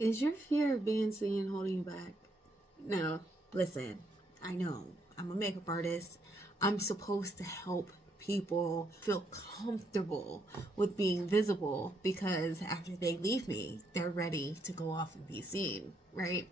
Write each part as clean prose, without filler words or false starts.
Is your fear of being seen holding you back? No, listen, I know I'm a makeup artist. I'm supposed to help people feel comfortable with being visible because after they leave me, they're ready to go off and be seen, right?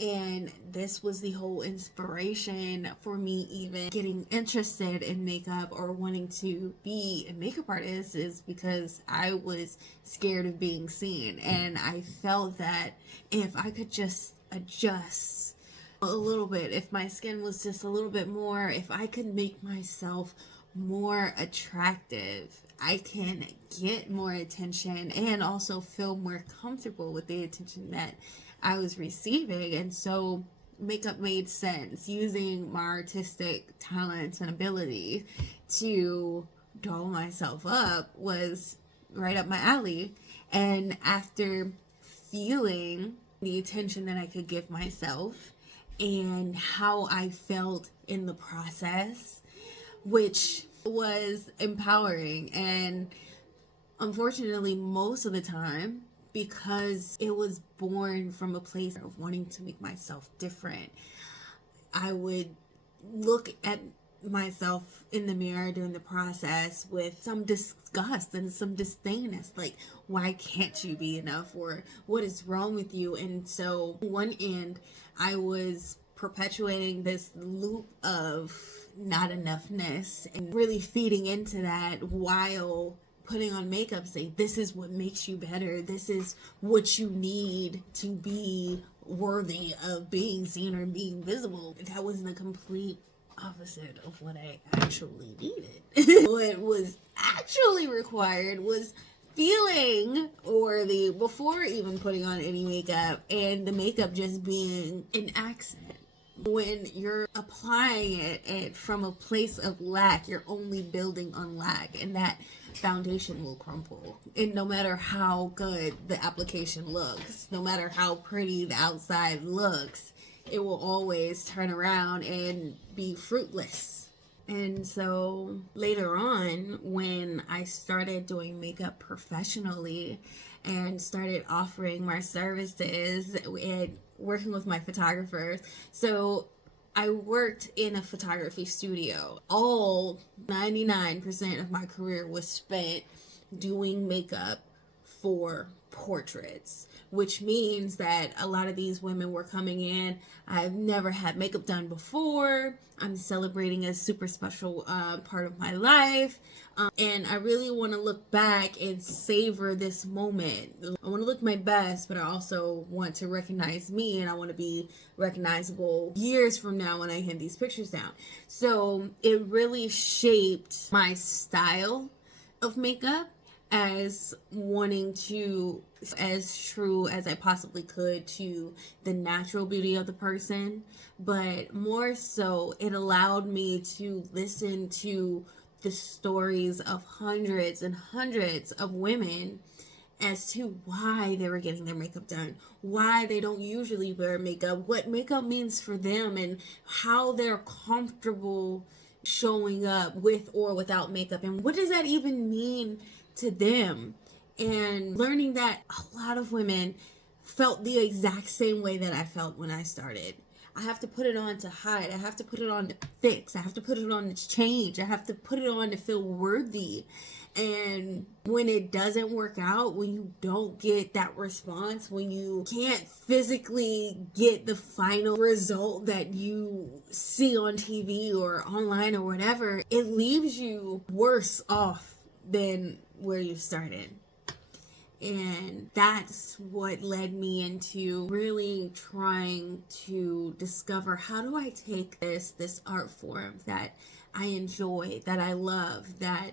And this was the whole inspiration for me even getting interested in makeup or wanting to be a makeup artist, is because I was scared of being seen. And I felt that if I could just adjust a little bit, if my skin was just a little bit more, if I could make myself more attractive, I can get more attention and also feel more comfortable with the attention that I was receiving. And so makeup made sense. Using my artistic talents and ability to doll myself up was right up my alley. And after feeling the attention that I could give myself and how I felt in the process, which was empowering. And unfortunately, most of the time, because it was born from a place of wanting to make myself different, I would look at myself in the mirror during the process with some disgust and some disdain. It's like, why can't you be enough? Or what is wrong with you? And so, on one end, I was perpetuating this loop of not enoughness and really feeding into that while putting on makeup, saying this is what makes you better, this is what you need to be worthy of being seen or being visible. That was the complete opposite of what I actually needed. What was actually required was feeling worthy before even putting on any makeup, and the makeup just being an accent. When you're applying it from a place of lack, you're only building on lack, and that foundation will crumble. And no matter how good the application looks, no matter how pretty the outside looks, it will always turn around and be fruitless. And so later on, when I started doing makeup professionally and started offering my services and working with my photographers, so I worked in a photography studio. All 99% of my career was spent doing makeup for portraits, which means that a lot of these women were coming in. I've never had makeup done before. I'm celebrating a super special part of my life. And I really want to look back and savor this moment. I want to look my best, but I also want to recognize me, and I want to be recognizable years from now when I hand these pictures down. So it really shaped my style of makeup as wanting to as true as I possibly could to the natural beauty of the person, but more so it allowed me to listen to the stories of hundreds and hundreds of women as to why they were getting their makeup done, why they don't usually wear makeup, what makeup means for them, and how they're comfortable showing up with or without makeup, and what does that even mean to them. And learning that a lot of women felt the exact same way that I felt when I started. I have to put it on to hide. I have to put it on to fix. I have to put it on to change. I have to put it on to feel worthy. And when it doesn't work out, when you don't get that response, when you can't physically get the final result that you see on TV or online or whatever, it leaves you worse off than where you started. And that's what led me into really trying to discover, how do I take this art form that I enjoy, that I love, that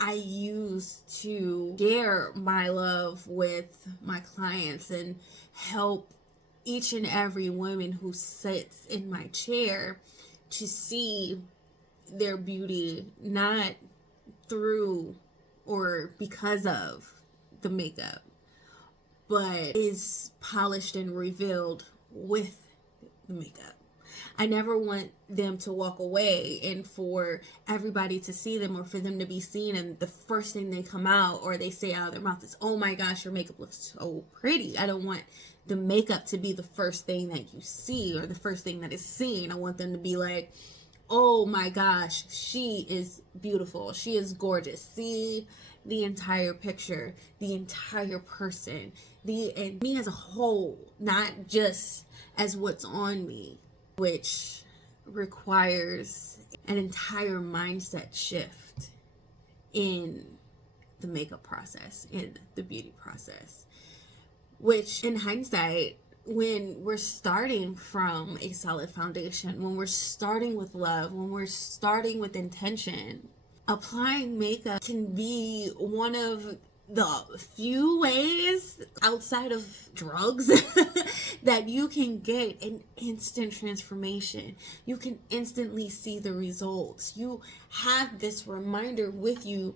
I use to share my love with my clients and help each and every woman who sits in my chair to see their beauty not through or because of the makeup, but is polished and revealed with the makeup. I never want them to walk away and for everybody to see them or for them to be seen and the first thing they come out or they say out of their mouth is, oh my gosh, your makeup looks so pretty. I don't want the makeup to be the first thing that you see, or the first thing that is seen. I want them to be like, oh my gosh, she is beautiful, she is gorgeous. See the entire picture, the entire person, and me as a whole, not just as what's on me, which requires an entire mindset shift in the makeup process, in the beauty process, which in hindsight, when we're starting from a solid foundation, when we're starting with love, when we're starting with intention, applying makeup can be one of the few ways outside of drugs that you can get an instant transformation. You can instantly see the results. You have this reminder with you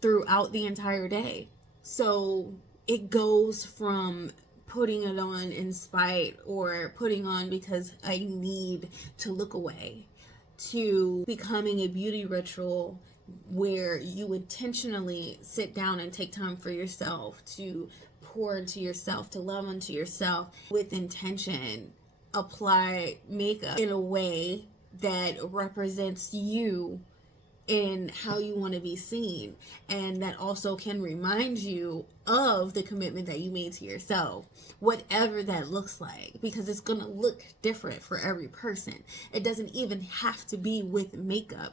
throughout the entire day. So it goes from putting it on in spite, or putting on because I need to look away, to becoming a beauty ritual where you intentionally sit down and take time for yourself, to pour into yourself, to love into yourself with intention. Apply makeup in a way that represents you in how you want to be seen, and that also can remind you of the commitment that you made to yourself, whatever that looks like, because it's going to look different for every person. It doesn't even have to be with makeup.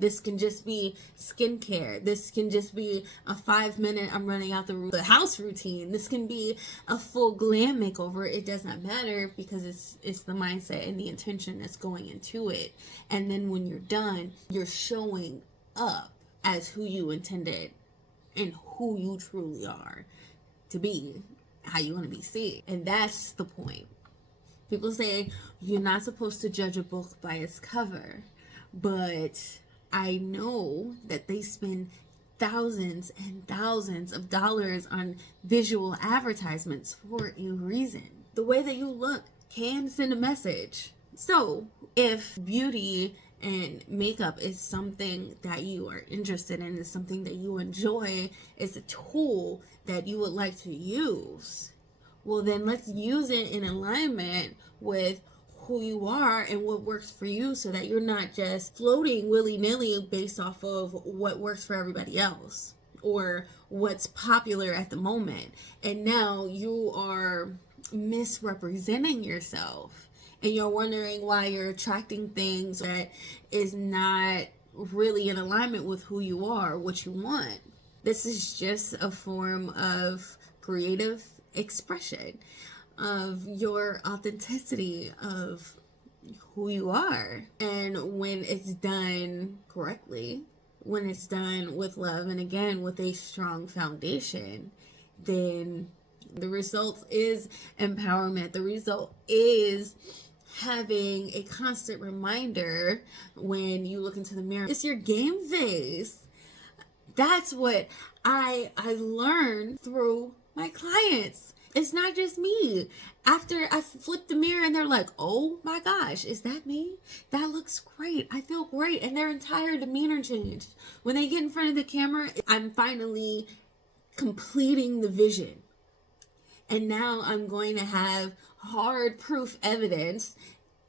This can just be skincare. This can just be a 5-minute I'm running out the house routine. This can be a full glam makeover. It does not matter, because it's the mindset and the intention that's going into it. And then when you're done, you're showing up as who you intended and who you truly are to be, how you want to be seen. And that's the point. People say you're not supposed to judge a book by its cover, but I know that they spend thousands and thousands of dollars on visual advertisements for a reason. The way that you look can send a message. So if beauty and makeup is something that you are interested in, is something that you enjoy, is a tool that you would like to use, well then let's use it in alignment with who you are and what works for you, so that you're not just floating willy-nilly based off of what works for everybody else or what's popular at the moment. And now you are misrepresenting yourself, and you're wondering why you're attracting things that is not really in alignment with who you are, what you want. This is just a form of creative expression of your authenticity, of who you are. And when it's done correctly, when it's done with love, and again with a strong foundation, then the result is empowerment. The result is having a constant reminder when you look into the mirror. It's your game face. That's what I learned through my clients. It's not just me. After I flip the mirror and they're like, oh my gosh, is that me? That looks great. I feel great. And their entire demeanor changed. When they get in front of the camera, I'm finally completing the vision. And now I'm going to have hard proof evidence,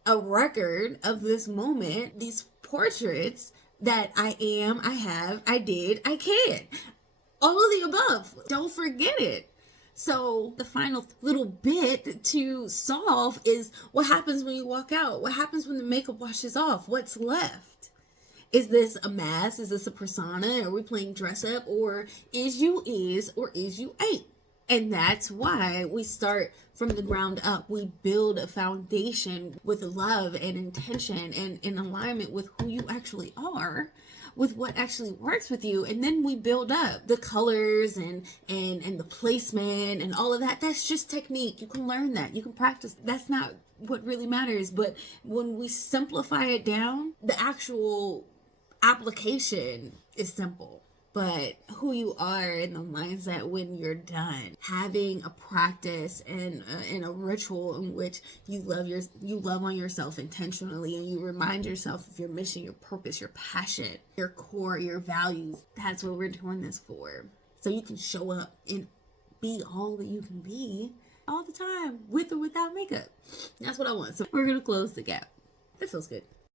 a record of this moment, these portraits that I am, I have, I did, I can. All of the above. Don't forget it. So the final little bit to solve is what happens when you walk out? What happens when the makeup washes off? What's left? Is this a mask? Is this a persona? Are we playing dress up? Or is you is, or is you ain't? And that's why we start from the ground up. We build a foundation with love and intention and in alignment with who you actually are, with what actually works with you. And then we build up the colors and the placement and all of that. That's just technique. You can learn that. You can practice. That's not what really matters. But when we simplify it down, the actual application is simple. But who you are in the mindset when you're done, having a practice and a ritual in which you love on yourself intentionally, and you remind yourself of your mission, your purpose, your passion, your core, your values. That's what we're doing this for. So you can show up and be all that you can be all the time with or without makeup. That's what I want. So we're gonna close the gap. That feels good.